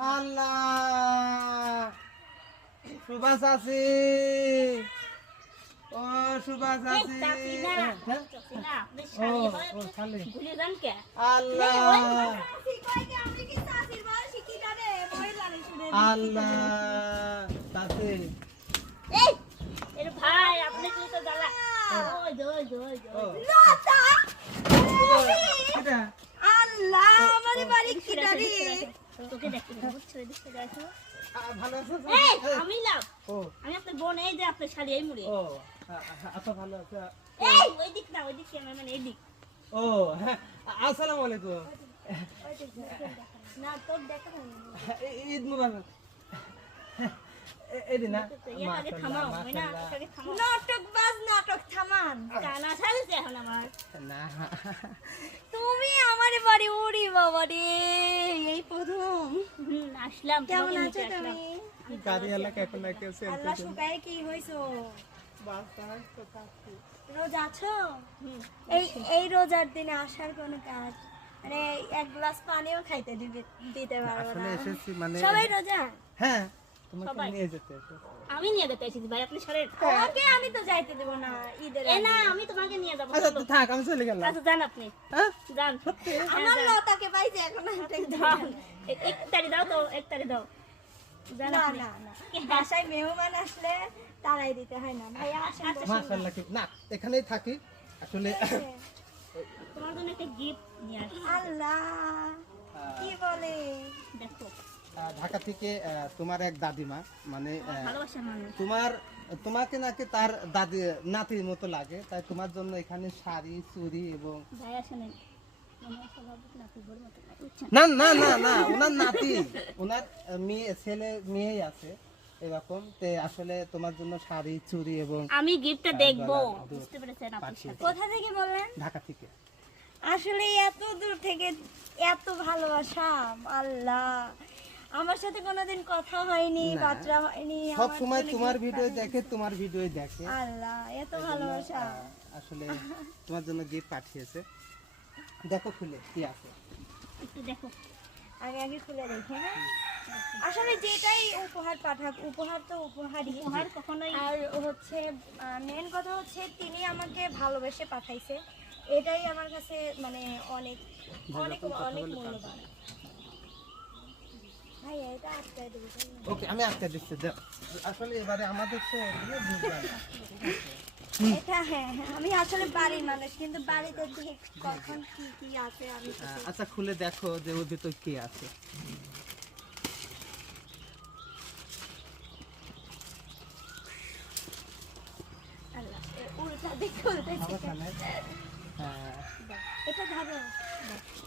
আল্লাহ। সুভাষ আছে ও সুভাষ আছে হ্যাঁ? ও ও খালি কে? আল্লাহ। আল্লাহ তাতে এই, এর ভাই, আপনি কি তো জ্বালা? ওই ওই ওই যে, ও ওই যে। লতা আল্লাহ আমাদের বাড়ি কি দেখো, তোকে দেখতে দেবো, বুঝছ? এদিকে দেখো। ভালো আছে এই, আমি লাভ। ও আমি আপনার বোন, এই যে আপনার শাড়ি এই মুড়ি। ও আচ্ছা ভালো আছে এই, ওই দিক না, ওই দিক ক্যামেরা মানে এই দিক। ও হ্যাঁ আসসালামু আলাইকুম না তোর দেখা ঈদ মুবারক এ- এই দিন না তো ইয়ে আগে থামাও, হয় না? আগে থামাও। নাটক বাজ নাটক থামান। কানা ছাড়েছে এখন আমার। না। তুমি আমার বাড়ি উড়ি বাবা রে এই প্রথম। আসলাম কেমন আছো তুমি? গাড়ি এলাকা এখন আল্লাহ শুকায় কি হইছো রোজ আছো? এই এই রোজার দিনে আসার কোনো কাজ? মানে এক গ্লাস পানিও খাইতে দিবে দিতে পারব আসলে না। এসেছি মানে সবাই রোজা? হ্যাঁ তোমাকে নিয়ে যেতে আমি নিয়ে যেতে এসেছি ভাই আপনি সরেন। ওকে আমি তো যাইতে দেবো না ঈদের এ না আমি তোমাকে নিয়ে যাব আচ্ছা তো থাক আমি চলে গেলাম। আচ্ছা যান আপনি। হ্যাঁ? যান। আমার লতাকে পাইছে এখন একটা যান। এ- এক তারি দাও তো এক তারি দাও না না না। বাসায় মেহমান আসলে তারাই দিতে হয় না। আসেন আচ্ছা, মাশাআল্লাহ না এখানেই থাকি। আসলে তোমার জন্য একটা গিফট নিয়ে আল্লাহ কি বলে? দেখো। ঢাকা থেকে তোমার এক দাদিমা মানে তোমার তোমাকে নাকি তার দাদি নাতির মতো লাগে তাই তোমার জন্য এখানে শাড়ি চুড়ি এবং না, না না না ওনার নাতি ওনার মেয়ে ছেলে আছে এরকম তে আসলে তোমার জন্য শাড়ি চুড়ি এবং আমি গিফটটা দেখব বুঝতে পেরেছেন সাথে। কোথা থেকে বললেন? ঢাকা থেকে। আসলে এত দূর থেকে এত ভালোবাসা আল্লাহ। আমার সাথে কোনোদিন কথা হয়নি না। বাচ্চা হয়নি সব সময় তোমার ভিডিও দেখে তোমার ভিডিও দেখে। আল্লাহ এত ভালোবাসা। আসলে তোমার জন্য গিফট পাঠিয়েছে। দেখো খুলে কি আছে? একটু দেখো। আগে আগে খুলে দেখে হ্যাঁ? আসলে যেটাই উপহার পাঠাক উপহার তো উপহারই। উপহার কখনোই আর হচ্ছে মেন কথা হচ্ছে তিনি আমাকে ভালোবেসে পাঠাইছে। এটাই আমার কাছে মানে অনেক অনেক অনেক মূল্যবান ভাই এটা আটকায় দেবো তাই না? ওকে আমি আটকে দিচ্ছি। আসলে এবারে আমাদের তো। এটা হ্যাঁ হ্যাঁ আমি আসলে বাড়ির মানুষ কিন্তু বাড়িতে কখন কি কি আছে আমি আচ্ছা খুলে দেখো যে ওর ভিতর কি আছে আল্লাহ, উল্টা দিক খুলতেছে ওখানে এটা ধরো।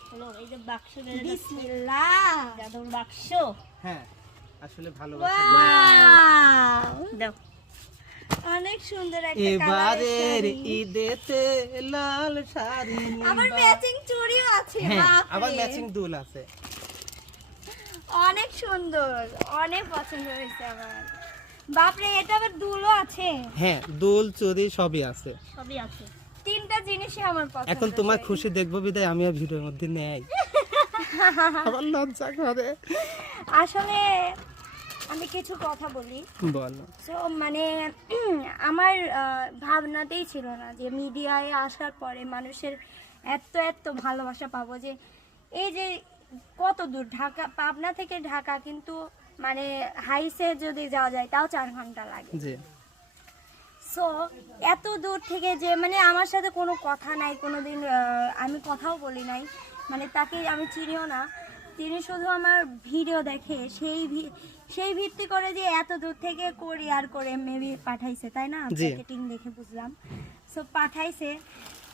হলো এই যে বাক্স বিসমিল্লাহ। জাদুর বাক্স। হ্যাঁ আসলে ভালোবাসা দাও। অনেক সুন্দর একটা এবারের ঈদেতে লাল শাড়ি আমার ম্যাচিং চুড়িও আছে হ্যাঁ আবার ম্যাচিং দুল আছে। অনেক সুন্দর অনেক পছন্দ হয়েছে আমার। বাপরে এটা আবার দুলও আছে? হ্যাঁ দুল চুরি সবই আছে। সবই আছে। তিনটা আমার পছন্দ এখন তোমার খুশি দেখব বিদায় আমিও ভিডিওর মধ্যে নেই। আমার লজ্জা করে। আসলে আমি কিছু কথা বলি। বলো। সো মানে আমার ভাবনাতেই ছিল না যে মিডিয়ায় আসার পরে মানুষের এত এত ভালোবাসা পাবো যে এই যে কত দূর ঢাকা পাবনা থেকে ঢাকা কিন্তু মানে হাইসে যদি যাওয়া যায় তাও চার ঘণ্টা লাগে। জি। সো এত দূর থেকে যে মানে আমার সাথে কোনো কথা নাই কোনো দিন আমি কথাও বলি নাই। মানে তাকে আমি চিনিও না। তিনি শুধু আমার ভিডিও দেখে সেই ভি- সেই ভিত্তি করে যে এত দূর থেকে কোরিয়ার করে মেবি পাঠাইছে তাই না। প্যাকেটিং দেখে বুঝলাম। সো পাঠাইছে।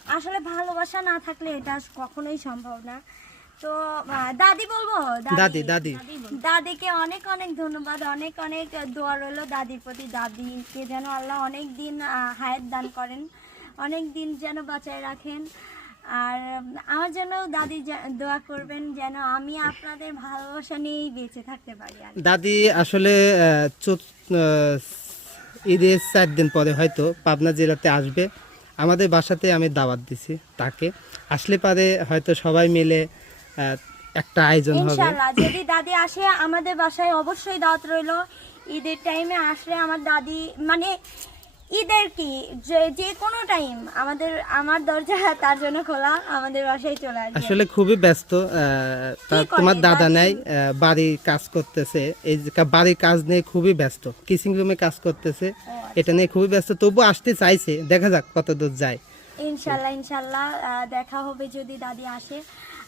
আসলে ভালোবাসা না থাকলে এটা কখনোই সম্ভব না। তো দাদি বলব? দাদি দাদি দাদিকে অনেক অনেক ধন্যবাদ অনেক অনেক দোয়া রইল দাদির প্রতি। দাদিকে যেন আল্লাহ অনেক দিন হায়াত দান করেন অনেক দিন যেন বাঁচায় রাখেন। আর আমার জন্য দাদি দোয়া করবেন যেন আমি আপনাদের ভালোবাসা নিয়েই বেঁচে থাকতে পারি দাদি আসলে ঈদের চার দিন পরে হয়তো পাবনা জেলাতে আসবে। আমাদের বাসাতে আমি দাওয়াত দিছি তাকে। আসলে পারে হয়তো সবাই মিলে একটা আয়োজন হবে। ইনশাল্লাহ যদি দাদি আসে আমাদের বাসায় অবশ্যই দাওয়াত রইল। ঈদের টাইমে আসলে আমার দাদি মানে ঈদের কি যে যে কোনো টাইম আমাদের আমার দরজা তার জন্য খোলা আমাদের বাসায় চলে আসবে। আসলে খুবই ব্যস্ত তার তোমার দাদা? নাই বাড়ির কাজ করতেছে এই বাড়ির কাজ নিয়ে খুবই ব্যস্ত কিচিং রুমে কাজ করতেছে এটা নিয়ে খুবই ব্যস্ত তবু আসতে চাইছে দেখা যাক কত দূর যায় ইনশাল্লাহ ইনশাল্লাহ দেখা হবে যদি দাদি আসে।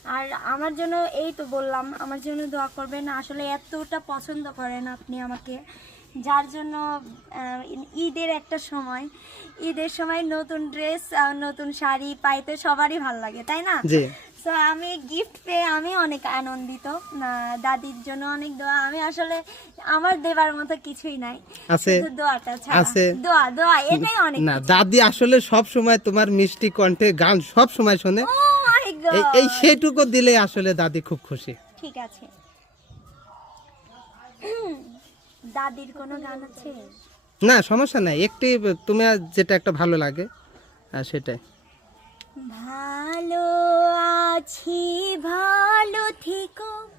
আর আমার জন্য এই তো বললাম আমার জন্য দোয়া করবেন। আসলে এতটা পছন্দ করেন আপনি আমাকে। যার জন্য ঈদের একটা সময় ঈদের সময় নতুন ড্রেস নতুন শাড়ি পাইতে সবারই ভালো লাগে তাই না? তো আমি গিফট পেয়ে আমি অনেক আনন্দিত। দাদির জন্য অনেক দোয়া। আমি আসলে আমার দেবার মতো কিছুই নাই। আছে। দোয়াটা আছে। দোয়া দোয়া এটাই অনেক না দাদি আসলে সব সময় তোমার মিষ্টি কণ্ঠে গান সব সময় শোনে এই এই সেটুকু দিলে আসলে দাদি খুব খুশি। ঠিক আছে। দাদির কোনো গান আছে? না সমস্যা নাই। একটি তুমি যেটা একটা ভালো লাগে আর সেটাই। ভালো আছি ভালো থেকো।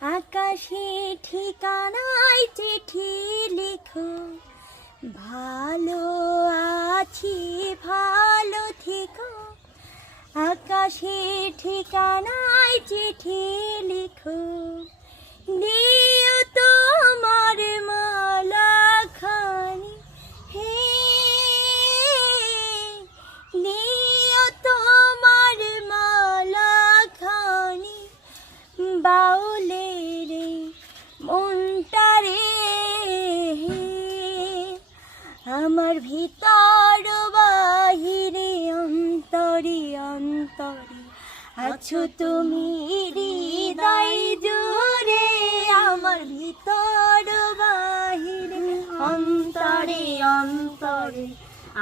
আকাশে ঠিকানায় চিঠি লিখো। ভালো আছি ভালো থেকো। আকাশে ঠিকানায় চিঠি লিখো। দিও তোমার মালা খানি হে দিও তোমার মালা খানি বাউলে রে মনটারে আমার ভিতর আছো তুমি হৃদয় জুড়ে আমার ভিতর বাহিরে অন্তরে অন্তরে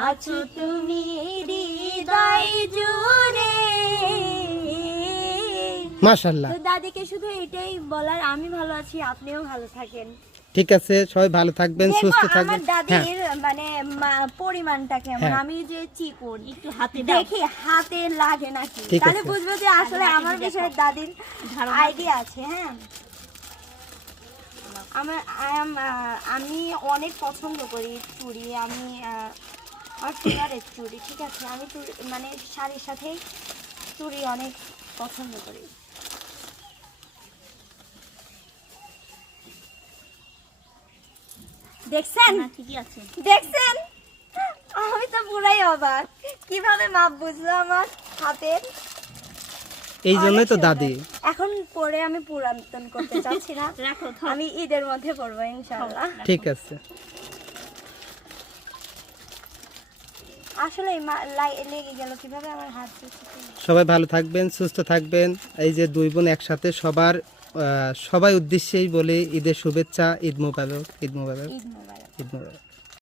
আছো তুমি হৃদয় জুড়ে। মাশাল্লাহ তো দাদিকে শুধু এটাই বলার আমি ভালো আছি আপনিও ভালো থাকেন। ঠিক আছে সবাই ভালো থাকবেন সুস্থ থাকবেন। হ্যাঁ। মানে পরিমাণটা কেমন? হ্যাঁ। আমি যে চিকুন একটু হাতে দেখি হাতে লাগে নাকি? তাহলে। বুঝব যে আসলে আমার বিষয়ে দাদির আইডিয়া আছে হ্যাঁ। আমার আমি অনেক পছন্দ করি চুড়ি। আমি আহ, আমার ফেভারেট চুড়ি ঠিক আছে? আমি মানে শাড়ির সাথেই চুড়ি অনেক পছন্দ করি। দেখছেন? আছে। দেখছেন? আমি তো পুরাই অবাক। কীভাবে মাপ বুঝলো আমার হাতের? এই জন্যই তো দাদি। এখন পরে আমি পুরাতন করতে চাচ্ছি না। আমি ঈদের মধ্যে পরবো ইনশাল্লাহ ঠিক আছে। আসলে মা- লাই- লেগে গেল কীভাবে আমার হাত সবাই ভালো থাকবেন সুস্থ থাকবেন। এই যে দুই বোন একসাথে সবার সবাই উদ্দেশ্যেই বলে ঈদের শুভেচ্ছা ঈদ মোবারক ঈদ মোবারক ঈদ মোবারক। ঈদ মোবারক।